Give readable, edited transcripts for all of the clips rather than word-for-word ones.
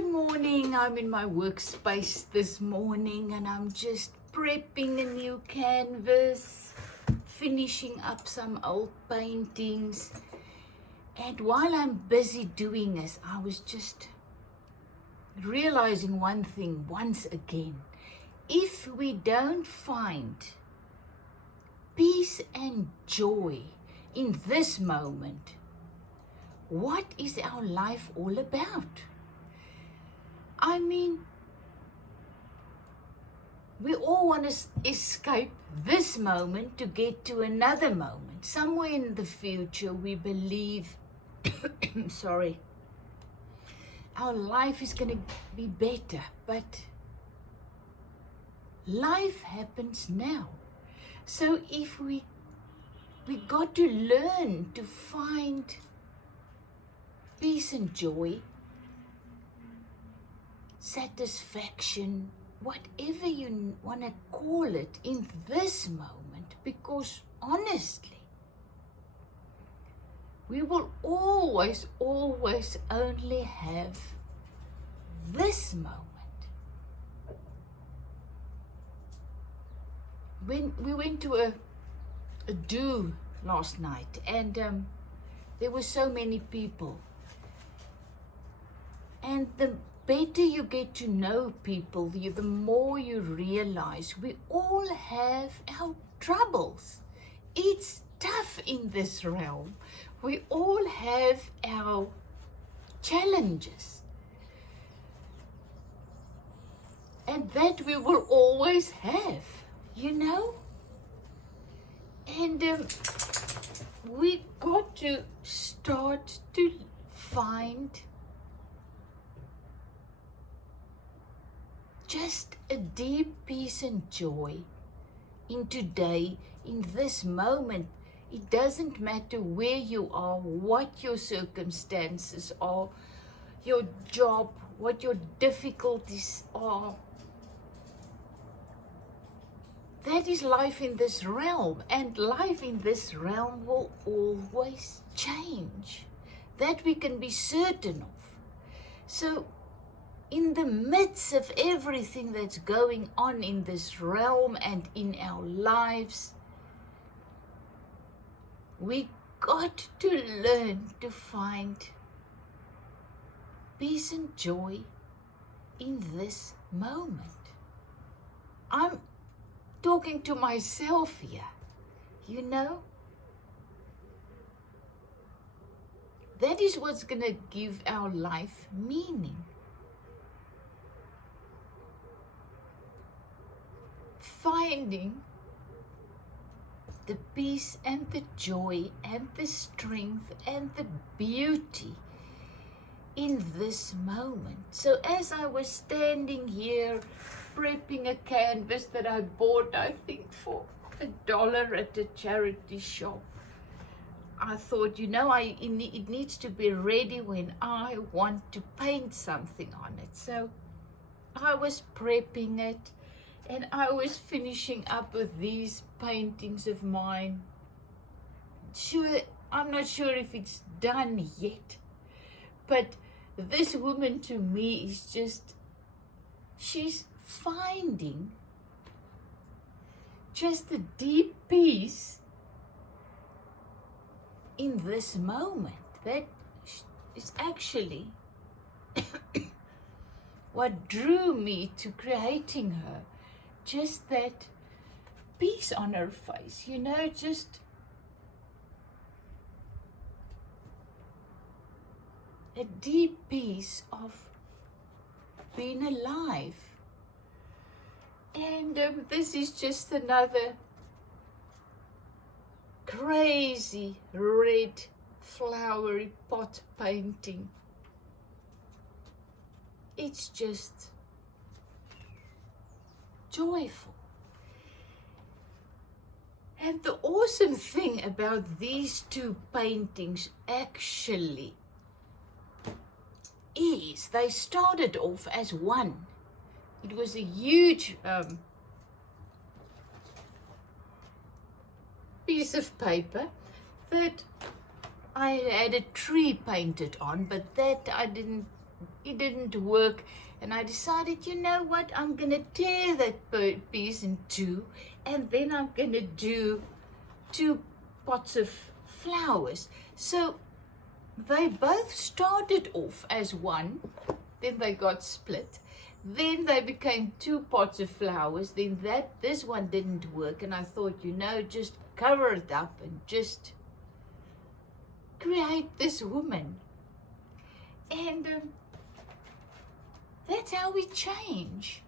Good morning. I'm in my workspace this morning and I'm just prepping a new canvas, finishing up some old paintings. And while I'm busy doing this, I was just realizing one thing once again. If we don't find peace and joy in this moment, what is our life all about? I mean, we all want to escape this moment to get to another moment. Somewhere in the future, we believe, our life is going to be better, but life happens now. So if we got to learn to find peace and joy, satisfaction, whatever you want to call it in this moment, because honestly, we will always only have this moment. When we went to a do last night and there were so many people, and the better you get to know people, the more you realize we all have our troubles. It's tough in this realm. We all have our challenges. And that we will always have, you know? And we got to start to find just a deep peace and joy in today, in this moment. It doesn't matter where you are, what your circumstances are, your job, what your difficulties are. That is life in this realm, and life in this realm will always change. That we can be certain of. So, in the midst of everything that's going on in this realm and in our lives, we got to learn to find peace and joy in this moment. I'm talking to myself here, you know? That is what's going to give our life meaning. Finding the peace and the joy and the strength and the beauty in this moment. So as I was standing here prepping a canvas that I bought, I think for $1 at a charity shop, I thought, you know, it needs to be ready when I want to paint something on it. So I was prepping it. And I was finishing up with these paintings of mine. I'm not sure if it's done yet. But this woman to me is just, she's finding just a deep peace in this moment. That is actually what drew me to creating her. Just that peace on her face, you know, just a deep peace of being alive. And this is just another crazy red flowery pot painting. It's just joyful. And the awesome thing about these two paintings actually is they started off as one. It was a huge piece of paper that I had a tree painted on, but that I didn't it didn't work. And I decided, you know what, I'm going to tear that piece in two, and then I'm going to do 2 pots of flowers. So they both started off as one, then they got split. Then they became 2 pots of flowers. Then this one didn't work, and I thought, you know, just cover it up and just create this woman. And that's how we change.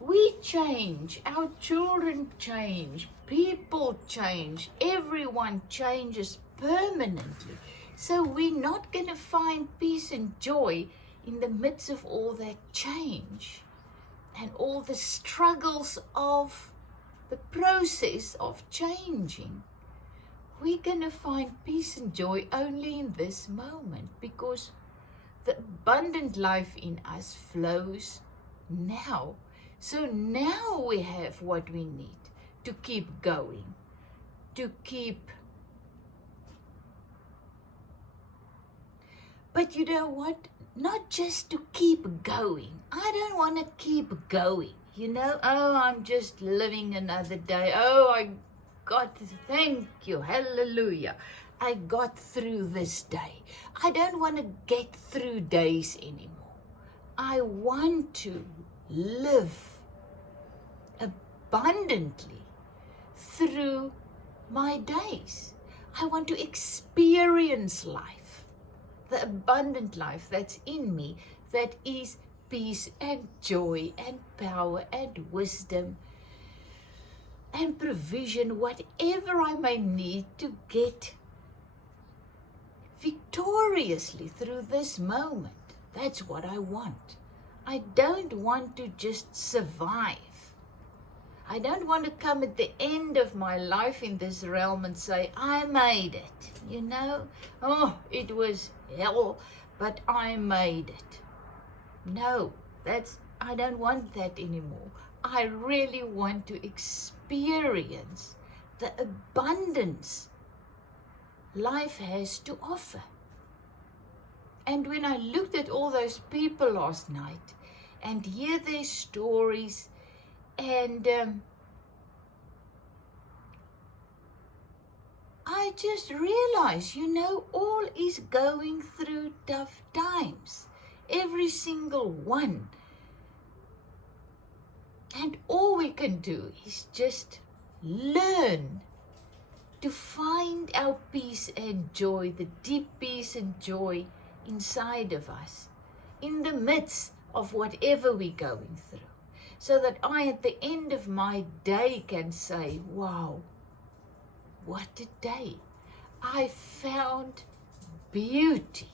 We change, our children change, people change, everyone changes permanently. So we're not going to find peace and joy in the midst of all that change and all the struggles of the process of changing. We're going to find peace and joy only in this moment, because the abundant life in us flows now. So now we have what we need to keep going, to keep. But you know what? Not just to keep going. I don't want to keep going. You know, oh, I'm just living another day. Oh, thank you, hallelujah. I got through this day. I don't want to get through days anymore. I want to live abundantly through my days. I want to experience life, the abundant life that's in me, that is peace and joy and power and wisdom and provision, whatever I may need to get victoriously through this moment. That's what I want. I don't want to just survive. I don't want to come at the end of my life in this realm and say, I made it. You know, oh, it was hell, but I made it. No, I don't want that anymore. I really want to experience the abundance life has to offer. And when I looked at all those people last night and hear their stories, and I just realized, you know, all is going through tough times. Every single one. And all we can do is just learn to find our peace and joy, the deep peace and joy inside of us, in the midst of whatever we're going through. So that I, at the end of my day, can say, wow, what a day. I found beauty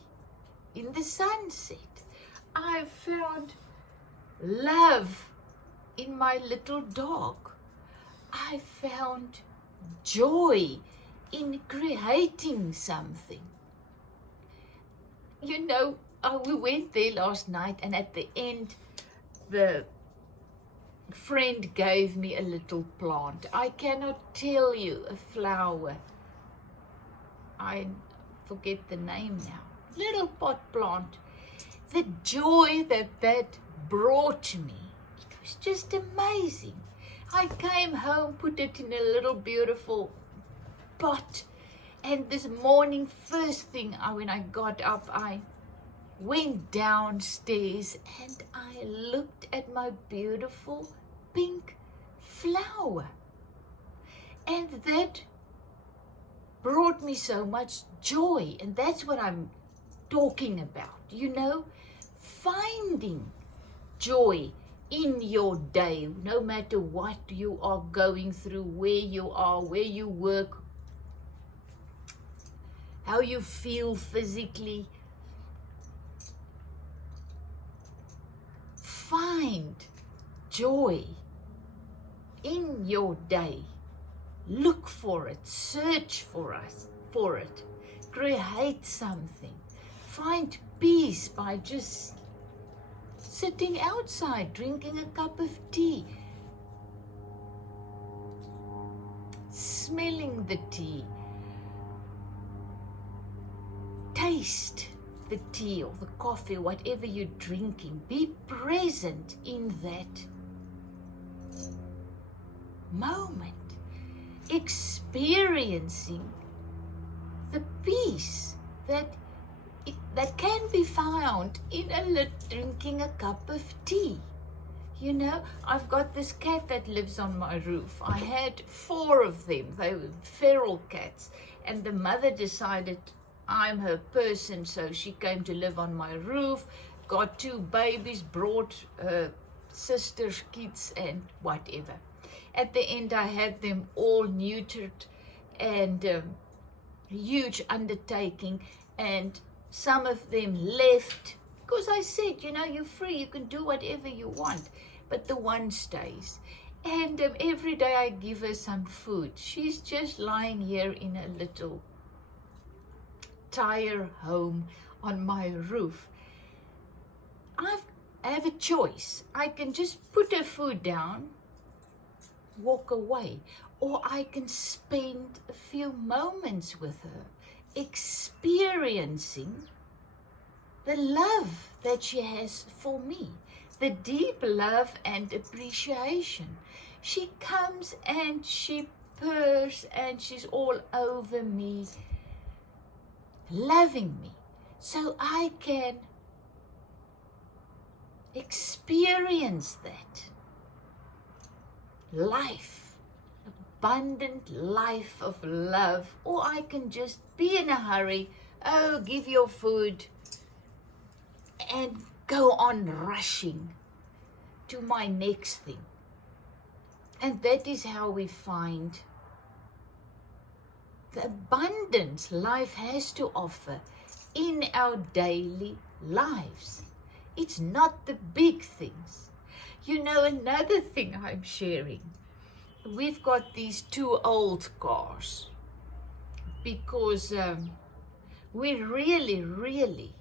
in the sunset. I found love in my little dog. I found joy in creating something. You know, we went there last night, and at the end, the friend gave me a little plant. I cannot tell you, a flower. I forget the name now. Little pot plant. The joy that brought me, it was just amazing. I came home, put it in a little beautiful pot, and this morning, first thing when I got up, I went downstairs and I looked at my beautiful pink flower, and that brought me so much joy. And that's what I'm talking about, you know, finding joy in your day, no matter what you are going through, where you are, where you work, how you feel physically. Find joy in your day. Look for it, search for it, create something. Find peace by just sitting outside, drinking a cup of tea, smelling the tea, taste the tea or the coffee, whatever you're drinking. Be present in that moment, experiencing the peace that can be found in drinking a cup of tea. You know, I've got this cat that lives on my roof. I had 4 of them. They were feral cats. And the mother decided I'm her person, so she came to live on my roof, got 2 babies, brought her sister's kids and whatever. At the end, I had them all neutered, and huge undertaking, and some of them left because I said, you know, you're free, you can do whatever you want, but the one stays. And every day I give her some food. She's just lying here in a little tire home on my roof. I have a choice. I can just put her food down, walk away, or I can spend a few moments with her, experiencing the love that she has for me, the deep love and appreciation. She comes and she purrs and she's all over me, loving me, so I can experience that life, abundant life of love. Or I can just be in a hurry, give your food, and go on rushing to my next thing. And that is how we find the abundance life has to offer in our daily lives. It's not the big things. You know, another thing I'm sharing, we've got these 2 old cars because we really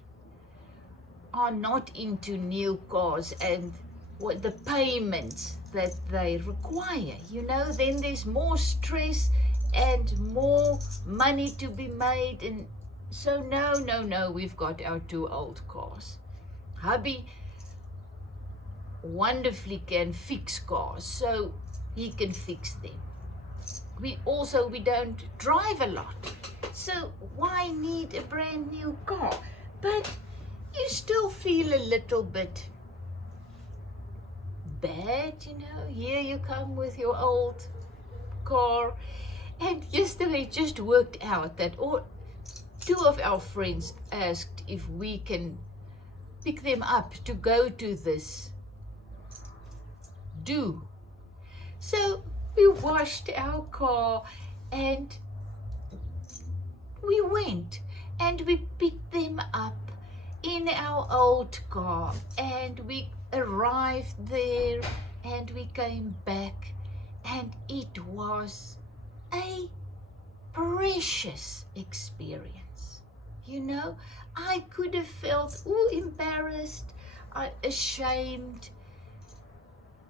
are not into new cars and what the payments that they require. You know, then there's more stress and more money to be made, and so no, we've got our 2 old cars. Hubby wonderfully can fix cars, so he can fix them. We don't drive a lot, so why need a brand new car? But you still feel a little bit bad, you know. Here you come with your old car. And yesterday it just worked out that 2 of our friends asked if we can pick them up to go to this do. So we washed our car and we went and we picked them up in our old car, and we arrived there and we came back, and it was a precious experience. You know, I could have felt embarrassed, ashamed,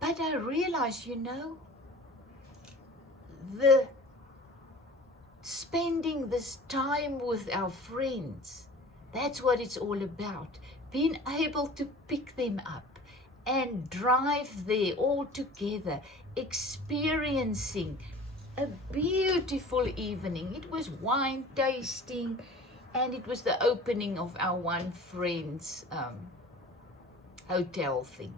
but I realized, you know, the spending this time with our friends, that's what it's all about. Being able to pick them up and drive there all together, experiencing a beautiful evening. It was wine tasting, and it was the opening of our one friend's hotel thing.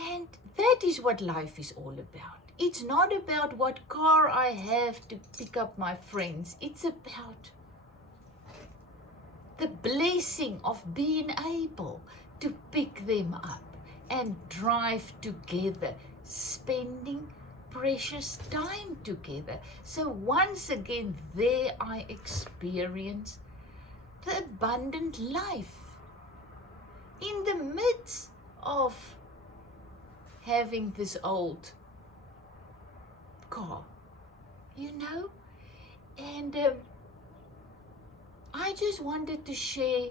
And that is what life is all about. It's not about what car I have to pick up my friends. It's about the blessing of being able to pick them up and drive together, spending precious time together. So once again, there I experience the abundant life in the midst of having this old car, you know. And I just wanted to share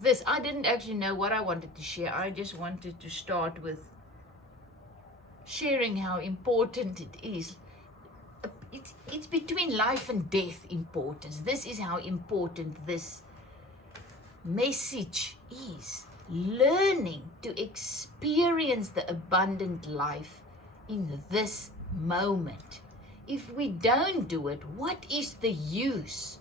this. I didn't actually know what I wanted to share. I just wanted to start with sharing how important it is. It's between life and death importance. This is how important this message is learning to experience the abundant life in this moment. If we don't do it, what is the use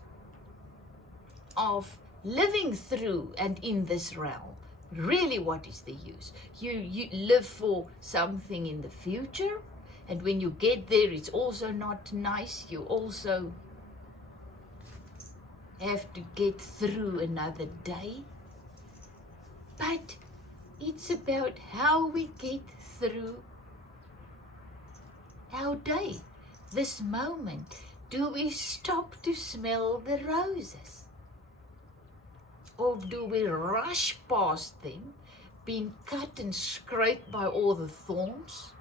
of living through and in this realm? Really, what is the use? You live for something in the future, and when you get there, it's also not nice. You also have to get through another day. But it's about how we get through our day, this moment. Do we stop to smell the roses? Or do we rush past them, being cut and scraped by all the thorns?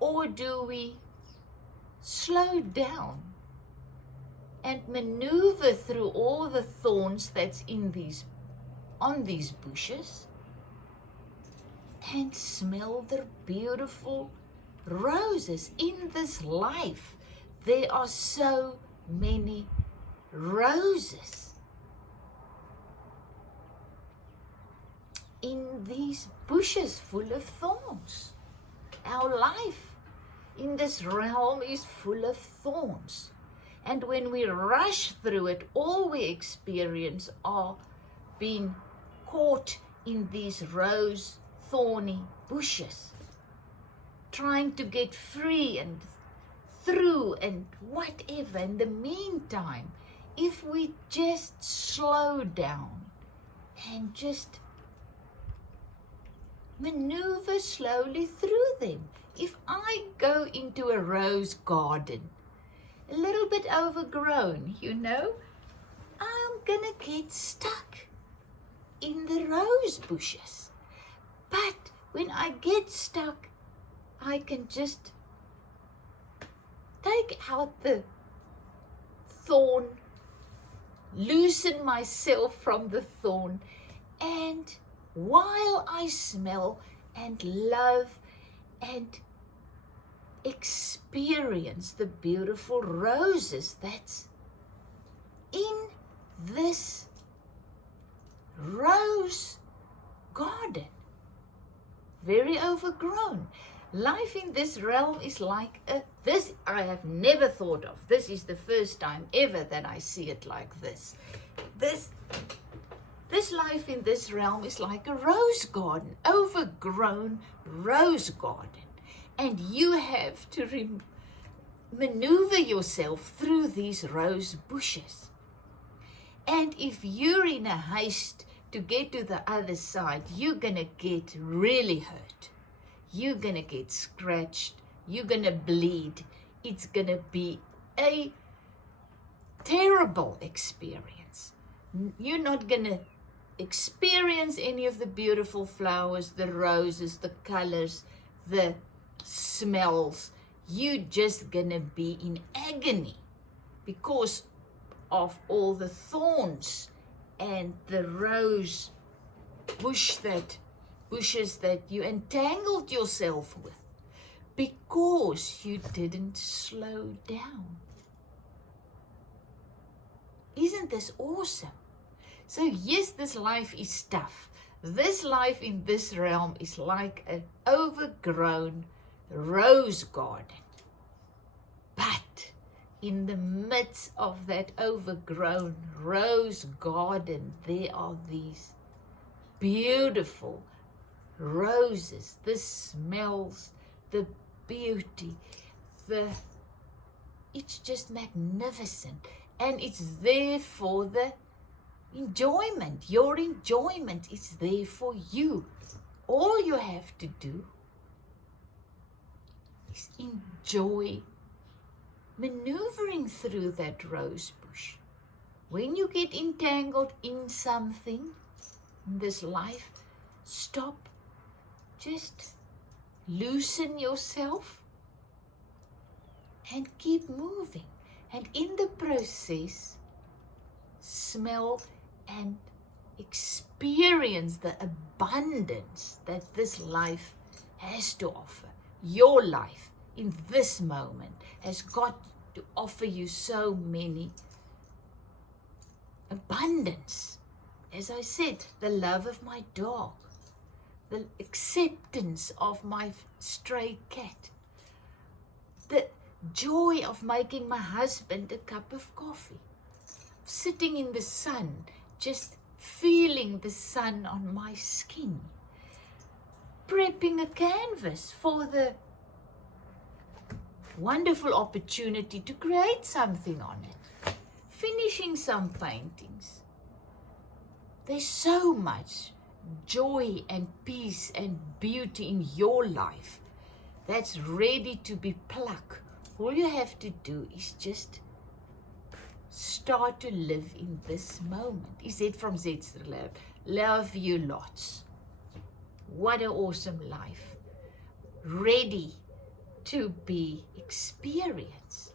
Or do we slow down and maneuver through all the thorns that's on these bushes and smell the beautiful roses? In this life, there are so many roses in these bushes full of thorns. Our life in this realm is full of thorns. And when we rush through it, all we experience are being caught in these rose thorny bushes, trying to get free and through and whatever. In the meantime, if we just slow down and just maneuver slowly through them. If I go into a rose garden, a little bit overgrown, I'm gonna get stuck in the rose bushes. But when I get stuck, I can just take out the thorn, loosen myself from the thorn, and while I smell and love and experience the beautiful roses that's in this rose garden, very overgrown. Life in this realm is like this I have never thought of. This is the first time ever that I see it like this. This life in this realm is like a rose garden, overgrown rose garden. And you have to maneuver yourself through these rose bushes. And if you're in a haste to get to the other side, you're going to get really hurt. You're going to get scratched. You're going to bleed. It's going to be a terrible experience. You're not going to experience any of the beautiful flowers, the roses, the colors, the smells. You're just gonna be in agony because of all the thorns and the rose bushes that you entangled yourself with because you didn't slow down. Isn't this awesome? So yes, this life is tough. This life in this realm is like an overgrown rose garden. But in the midst of that overgrown rose garden, there are these beautiful roses, the smells, the beauty, it's just magnificent. And it's there for the enjoyment. Your enjoyment is there for you. All you have to do is enjoy maneuvering through that rose bush. When you get entangled in something in this life, stop, just loosen yourself and keep moving. And in the process, smell and experience the abundance that this life has to offer. Your life in this moment has got to offer you so many abundance, as I said, the love of my dog, the acceptance of my stray cat, the joy of making my husband a cup of coffee, sitting in the sun, just feeling the sun on my skin, prepping a canvas for the wonderful opportunity to create something on it, finishing some paintings. There's so much joy and peace and beauty in your life that's ready to be plucked. All you have to do is just start to live in this moment. Is it from Zetster Love? Love you lots. What an awesome life. Ready to be experienced.